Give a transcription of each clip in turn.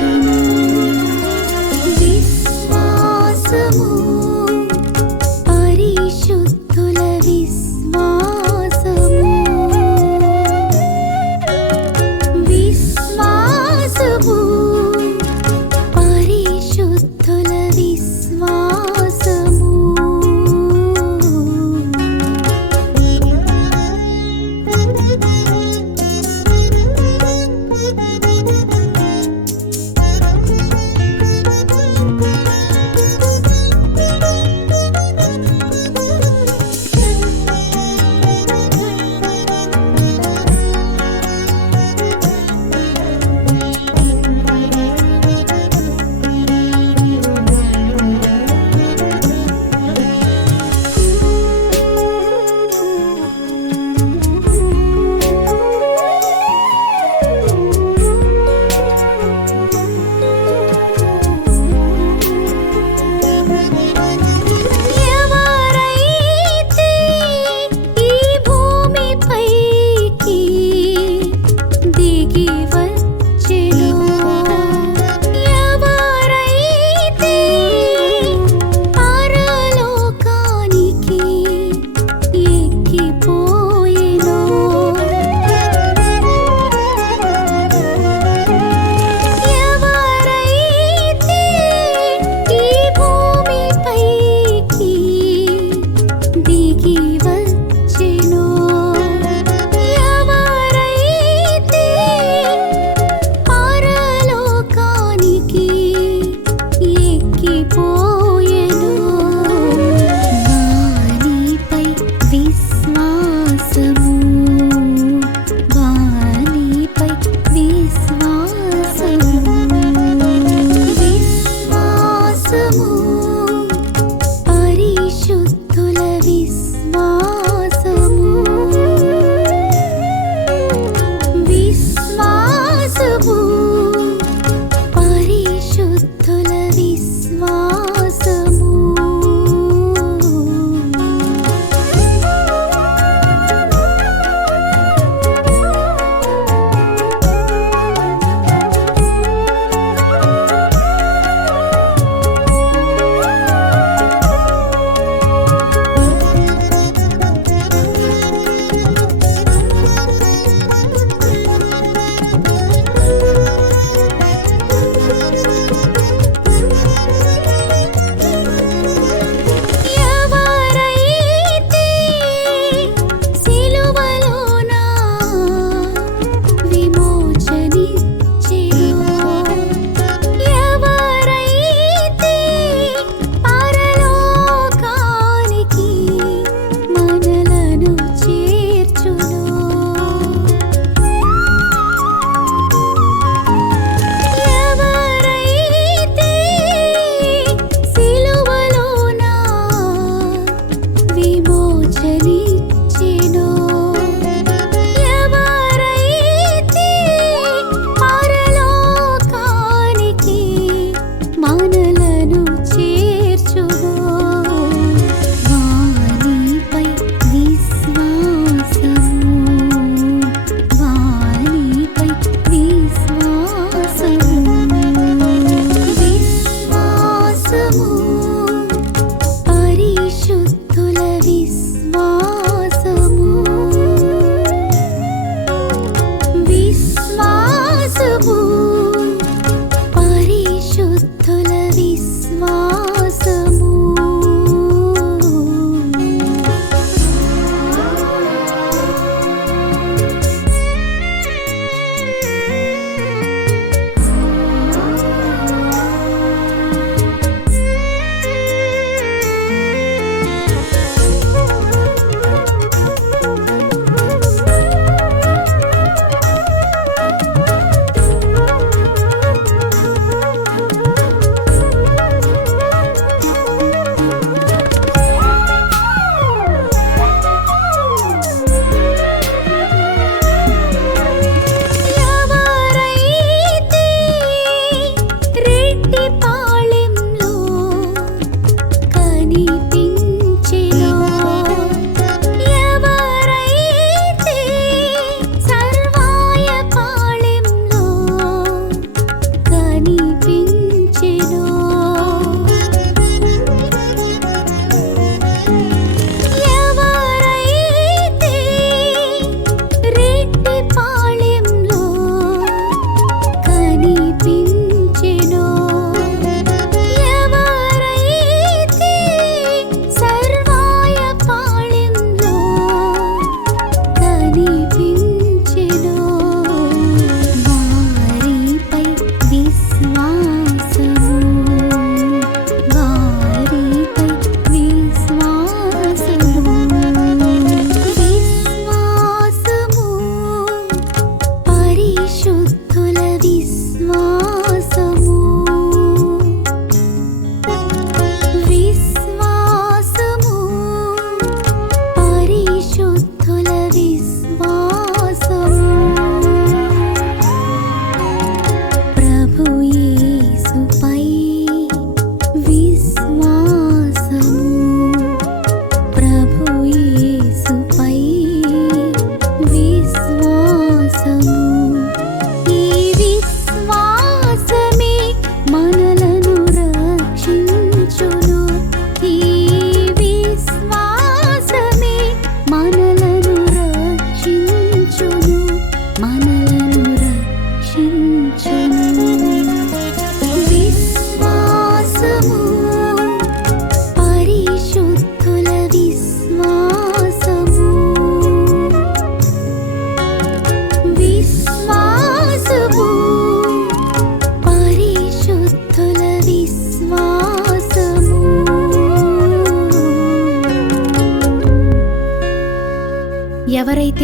Shalom. तुला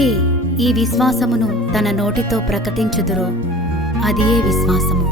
ఈ విశ్వాసమును తన నోటితో ప్రకటించుదురో అదియే విశ్వాసము.